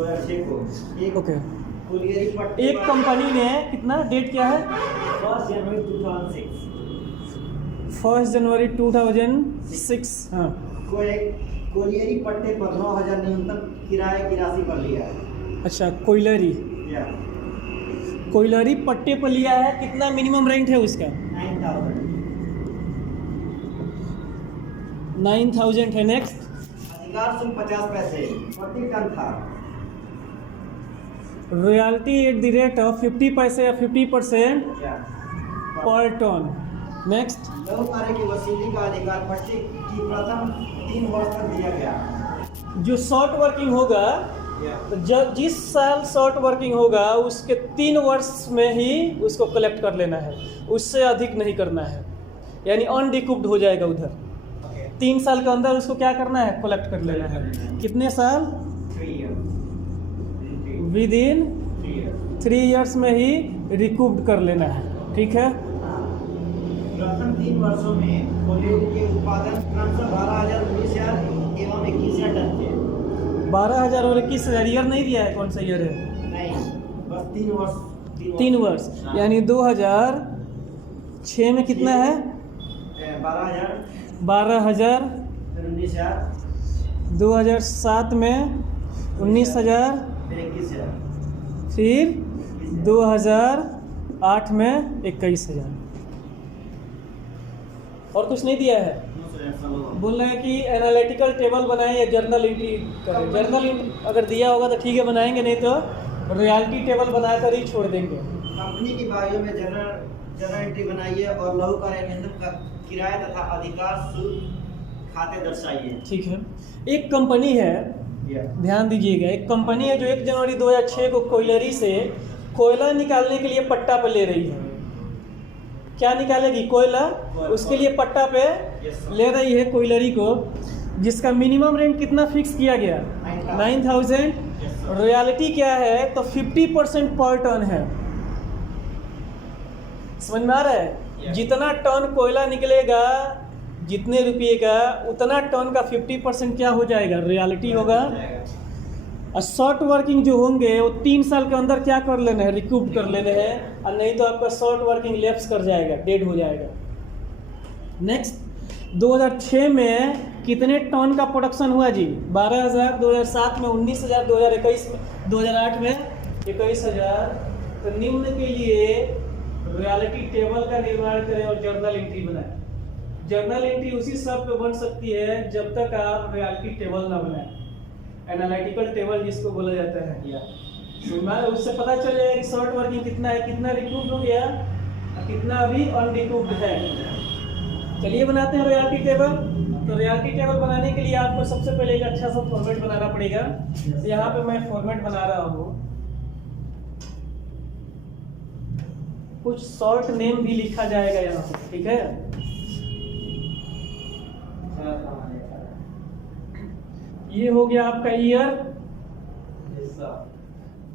2006 को एक okay. Colliery पट्टी एक कंपनी ने कितना डेट क्या है? 1 जनवरी 2006 1 जनवरी 2006। हाँ, को एक कोलियरी पट्टे पर 9,000 न्यूनतम किराए की राशि पर लिया है। अच्छा कोयलरी, या कोयलरी पट्टे पर लिया है। कितना मिनिमम रेंट है उसका? 9,000 9,000 है। नेक्स्ट, अधिकार शुल्क 50 पैसे प्रति टन था। Royalty at the rate of 50 पैसे या 50% या पर टन। नेक्स्ट, लघु कार्य की वसूली का अधिकार पट्टी की प्रथम 3 वर्ष तक दिया गया। जो शॉर्ट वर्किंग होगा, या तो जब जिस साल शॉर्ट वर्किंग होगा उसके 3 वर्ष में ही उसको कलेक्ट कर लेना है, उससे अधिक नहीं करना है। यानी अनडिकूप्ड हो जाएगा उधर। 3 साल के अंदर उसको क्या करना है? कलेक्ट कर लेना है। कितने साल? 3 year with in 3 year 3 years में ही रिकूप्ड कर लेना है। ठीक है। प्रथम 3 वर्षों में कोलियरी के उत्पादन क्रमशः 12,000, 19,000 एवं 21,000 टन थे। 12,000 और 21,000 ईयर नहीं दिया है। कौन सा ईयर है? नहीं, बस 3 वर्ष 3 वर्ष। हाँ। यानी 2006 में कितना है? 12,000 12,000। फिर 19,000 2007 में 19,000। फिर 21,000 फिर 2008 में 21,000। और कुछ नहीं दिया है। 9,000 सालों बोल रहे हैं कि एनालिटिकल टेबल बनाएं या जर्नल एंट्री करें। जर्नल एंट्री अगर दिया होगा तो ठीक है, बनाएंगे, नहीं तो रॉयल्टी टेबल बनाकर ही छोड़ देंगे। कंपनी की बाइयों में जर्नल एंट्री बनाइए और लघु कार्य नियंत्रण का किराया तथा अधिकार शुल्क खाते दर्शाइए। ठीक है। एक कंपनी है, ध्यान दीजिएगा, एक कंपनी है जो 1 जनवरी 2006 को कोयलरी से कोयला निकालने के लिए पट्टा पे ले रही है। क्या निकालेगी? कोयला। उसके लिए पट्टा पे ले रही है कोयलरी को, जिसका मिनिमम रेंट कितना फिक्स किया गया? 9,000। रॉयल्टी क्या है? तो 50% पर टन है। समझ में आ रहा है? जितना टन कोयला निकलेगा, जितने रुपये का, उतना टन का 50% क्या हो जाएगा? रॉयल्टी होगा। और शॉर्ट वर्किंग जो होंगे वो 3 साल के अंदर क्या कर लेना है? रिकूप कर लेने हैं, और नहीं तो आपका शॉर्ट वर्किंग लैप्स कर जाएगा, डेड हो जाएगा। नेक्स्ट, 2006 में कितने टन का प्रोडक्शन हुआ जी? 12,000। 2007 में 19,000। 2021 में 2008 में 21,000। तो निम्न के लिए रॉयल्टी टेबल का निर्माण करें और जर्नल एंट्री बनाएं। जर्नल एंट्री उसी सब पे बन सकती है जब तक आप रॉयल्टी टेबल ना बनाएं। एनालिटिकल टेबल जिसको बोला जाता है, उससे पता चल जाएगा कि शॉर्ट वर्किंग कितना है, कितना रिकूप्ड हो गया और कितना अभी अनरिकूप्ड है। चलिए बनाते हैं रॉयल्टी टेबल। तो रॉयल्टी टेबल बनाने के लिए आपको सबसे पहले एक अच्छा सा फॉर्मेट बनाना पड़ेगा। तो यहाँ पे मैं फॉर्मेट बना रहा हूँ। कुछ शॉर्ट नेम भी लिखा जाएगा यहाँ पे, ठीक है। ये हो गया आपका ईयर,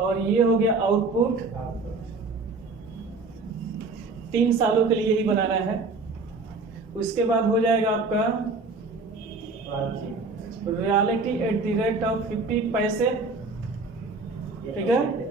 और ये हो गया आउटपुट। 3 सालों के लिए ही बनाना है। उसके बाद हो जाएगा आपका royalty at the rate of 50 पैसे, ठीक है।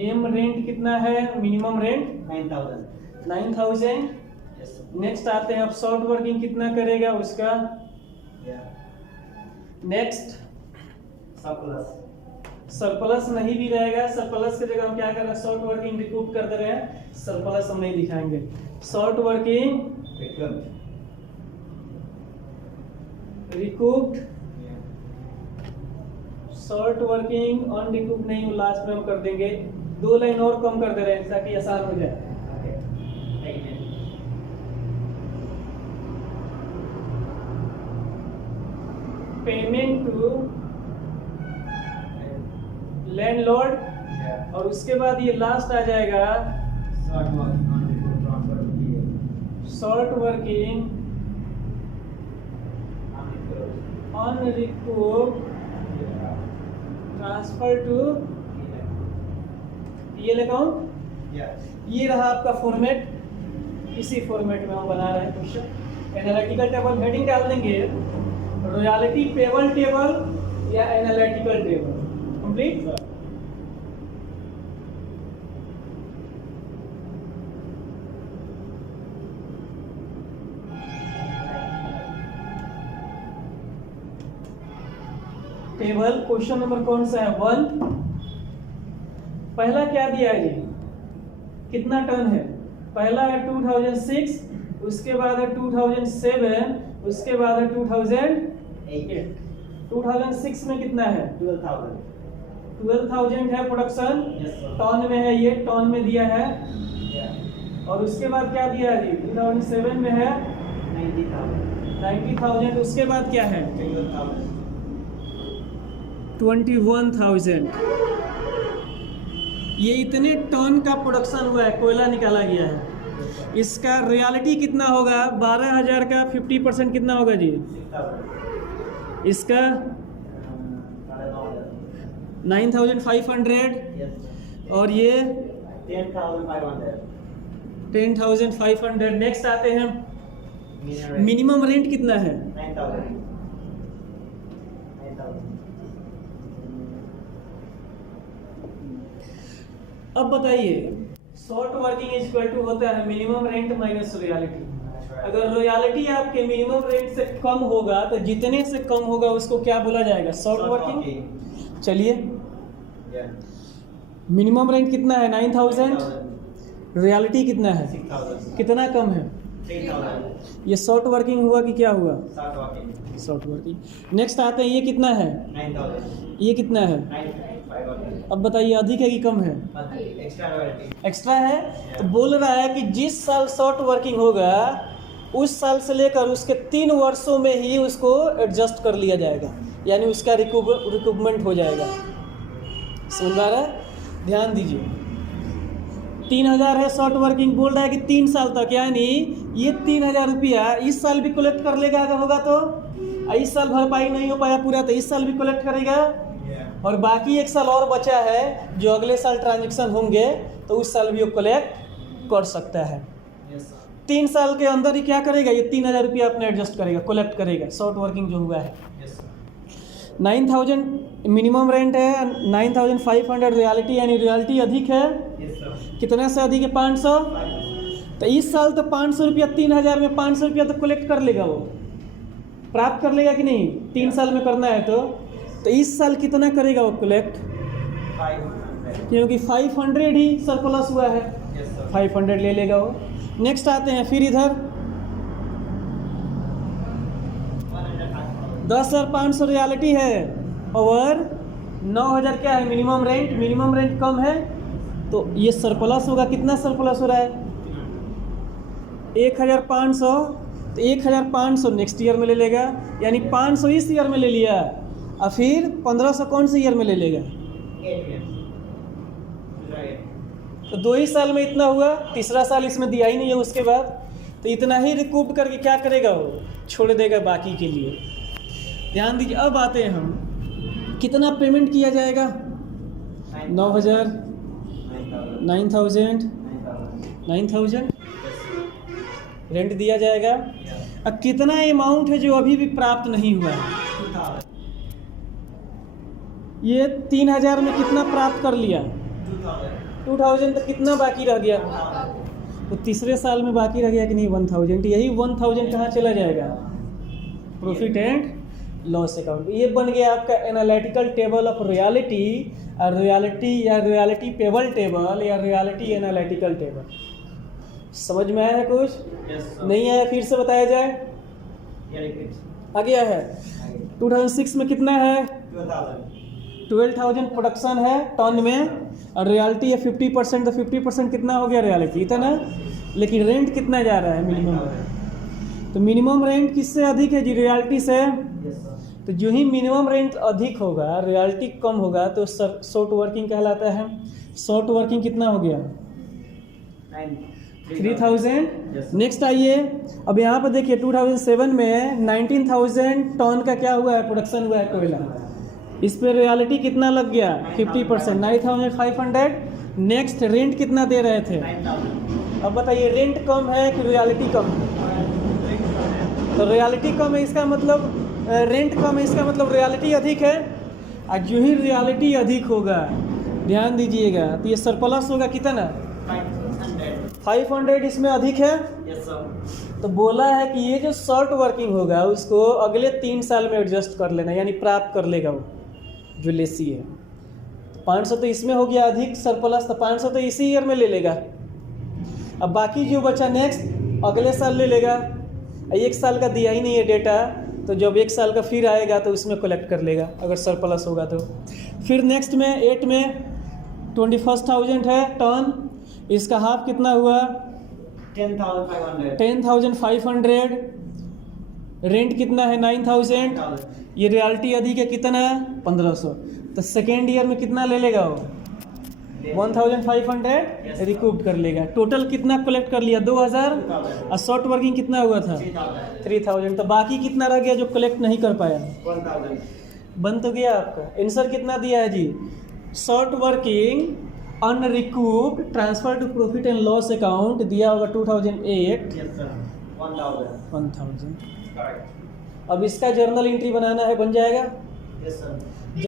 एम रेंट कितना है? Minimum rent 9,000। नेक्स्ट आते हैं, अब शॉर्ट वर्किंग कितना करेगा उसका। नेक्स्ट, सरप्लस नहीं भी रहेगा। सरप्लस की जगह हम क्या कर रहे हैं? शॉर्ट वर्किंग रिकूप कर दे रहे हैं। सरप्लस हम नहीं दिखाएंगे। Short working recouped, short working unrecouped नहीं, लास्ट में हम कर देंगे। 2 लाइन और कम कर दे रहे हैं ताकि आसान हो जाए। पेमेंट टू लैंडलॉर्ड, और उसके बाद ये लास्ट आ जाएगा short working unrecouped transfer to PL account. ये रहा आपका फॉर्मेट। इसी फॉर्मेट में हम बना रहे हैं क्वेश्चन। एनालिटिकल टेबल हेडिंग डाल देंगे, रॉयल्टी पेबल टेबल या analytical table. Complete. Table question number कौन सा है? 1। पहला क्या दिया है जी? कितना टन है? पहला है 2006, उसके बाद है 2007, उसके बाद है 2008। 2006 में कितना है? 12,000 है प्रोडक्शन। टन में है, ये टन में दिया है। और उसके बाद क्या दिया है जी? 2007 में है 90,000। उसके बाद क्या है? 21,000। ये इतने टन का प्रोडक्शन हुआ है, कोयला निकाला गया है। इसका रियलिटी कितना होगा? 12,000 का 50% कितना होगा जी? इसका 9,500 और ये 10,500। नेक्स्ट आते हैं, मिनिमम रेंट कितना है? 9,000। अब बताइए, short working is equal to होता है मिनिमम रेंट माइनस रॉयल्टी। अगर रॉयल्टी आपके मिनिमम रेंट से कम होगा तो जितने से कम होगा उसको क्या बोला जाएगा? Short working. चलिए, मिनिमम रेंट कितना है? 9,000। रॉयल्टी कितना है? 6,000। कितना कम है? 3,000। ये शॉर्ट वर्किंग हुआ कि क्या हुआ? Short working. Short working. Next आते हैं, ये कितना है? 9,000। ये कितना है? 9,500। अब बताइए, अधिक है कि कम है? Extra royalty. एक्स्ट्रा है। तो बोल रहा है कि जिस साल शॉर्ट वर्किंग होगा उस साल से लेकर उसके 3 वर्षों में ही उसको एडजस्ट कर लिया जाएगा, यानी उसका रिकूपमेंट हो जाएगा। समझ में आ रहा है? ध्यान दीजिए, 3,000 है शॉर्ट वर्किंग, बोल रहा है कि 3 साल तक, यानी ये 3,000 रुपया इस साल भी कलेक्ट कर लेगा अगर होगा तो। इस साल भरपाई नहीं हो पाया पूरा तो इस साल भी कलेक्ट करेगा, और बाकी 1 साल और बचा है जो अगले साल ट्रांजेक्शन होंगे तो उस साल भी वो कलेक्ट कर सकता है। 3 साल के अंदर ही क्या करेगा? ये 3,000 रुपया अपने एडजस्ट करेगा, कलेक्ट करेगा, शॉर्ट वर्किंग जो हुआ है। 9,000 मिनिमम रेंट है, 9,500 रियलिटी, यानी रियलिटी अधिक है। कितना से अधिक है? 500। तो इस साल तो 500 रुपया, 3,000 में 500 रुपया तो कलेक्ट कर लेगा, वो प्राप्त कर लेगा कि नहीं? 3 साल में करना है तो इस साल कितना करेगा वो कलेक्ट? 500। क्योंकि 500 ही सरप्लस हुआ है, 500 ले लेगा वो। नेक्स्ट आते हैं, फिर इधर 10,500 रियलिटी है और 9,000 क्या है? Minimum rent. मिनिमम रेंट कम है तो ये सरप्लस होगा। कितना सरप्लस हो रहा है? 1,500। तो 1,500 नेक्स्ट ईयर में ले लेगा, यानी 500 इस ईयर में ले लिया और फिर 1,500 कौन से ईयर में ले लेगा? 8 years। तो 2 ही साल में इतना हुआ, तीसरा साल इसमें दिया ही नहीं है उसके बाद, तो इतना ही रिकूप करके क्या करेगा वो? छोड़ देगा बाकी के लिए। ध्यान दीजिए, अब आते हैं हम, कितना पेमेंट किया जाएगा? 9,000, 9,000, 9,000 रेंट दिया जाएगा। अब कितना अमाउंट है जो अभी भी प्राप्त नहीं हुआ है? ये 3,000 में कितना प्राप्त कर लिया? 2,000। तो कितना बाकी रह गया? तो तीसरे साल में बाकी रह गया कि नहीं? 1,000। यही 1,000 कहाँ चला जाएगा? Profit and loss account. ये बन गया आपका एनालिटिकल टेबल ऑफ रियलिटी, और रियलिटी या रियलिटी पेबल टेबल या रियलिटी एनालिटिकल टेबल। समझ में आया है कुछ? नहीं आया फिर से बताया जाए। आ गया है। 2006 में कितना है? 12,000 प्रोडक्शन है टन में, और रियलिटी है 50%। तो 50% कितना हो गया? रियलिटी इतना। लेकिन रेंट कितना जा रहा है? मिनिमम। तो मिनिमम रेंट किससे अधिक है जी? रियलिटी से। तो जो ही मिनिमम रेंट अधिक होगा, रियलिटी कम होगा, तो शॉर्ट वर्किंग कहलाता है। शॉर्ट वर्किंग कितना हो गया? 3,000। नेक्स्ट आइए, अब यहाँ पर देखिए 2007 में 19,000 टन का क्या हुआ है? प्रोडक्शन हुआ है कोयला। इस पे रियलिटी कितना लग गया? 50%, 9,500। नेक्स्ट रेंट कितना दे रहे थे? 9,000। अब बताइए, रेंट कम है कि रियलिटी कम है? तो रियलिटी कम है, इसका मतलब रेंट कम है, इसका मतलब रियलिटी अधिक है। और जो ही रियलिटी अधिक होगा, ध्यान दीजिएगा, तो ये सरप्लस होगा कितना? 500 इसमें अधिक है। Yes sir. तो बोला है कि ये जो शॉर्ट वर्किंग होगा उसको अगले 3 साल में एडजस्ट कर लेना, यानी प्राप्त कर लेगा वो जो लेसी है। तो 500 तो इसमें हो गया अधिक सरप्लस, तो 500 तो इसी ईयर में ले लेगा। अब बाकी जो बचा नेक्स्ट अगले साल ले लेगा। 1 साल का दिया ही नहीं है डेटा, तो जब 1 साल का फिर आएगा तो उसमें कलेक्ट कर लेगा अगर सरप्लस होगा तो। फिर नेक्स्ट में 8 में 21,000 है टन, इसका हाफ कितना हुआ? 10,500। 10,500। रेंट कितना है? 9,000। ये रियलिटी अधिक है कितना? 1,500। तो सेकेंड ईयर में कितना ले लेगा वो? 1,500 रिकूप कर लेगा। टोटल कितना कलेक्ट कर लिया? 2,000। और शॉर्ट वर्किंग कितना हुआ था? 3,000। तो बाकी कितना रह गया जो कलेक्ट नहीं कर पाया? 1,000। बन तो गया आपका। आंसर कितना दिया है जी? Short working unrecouped transfer to profit and loss account दिया होगा 2008। Yes sir. 1,000। 1,000। करेक्ट। अब इसका जर्नल एंट्री बनाना है, बन जाएगा। Yes sir.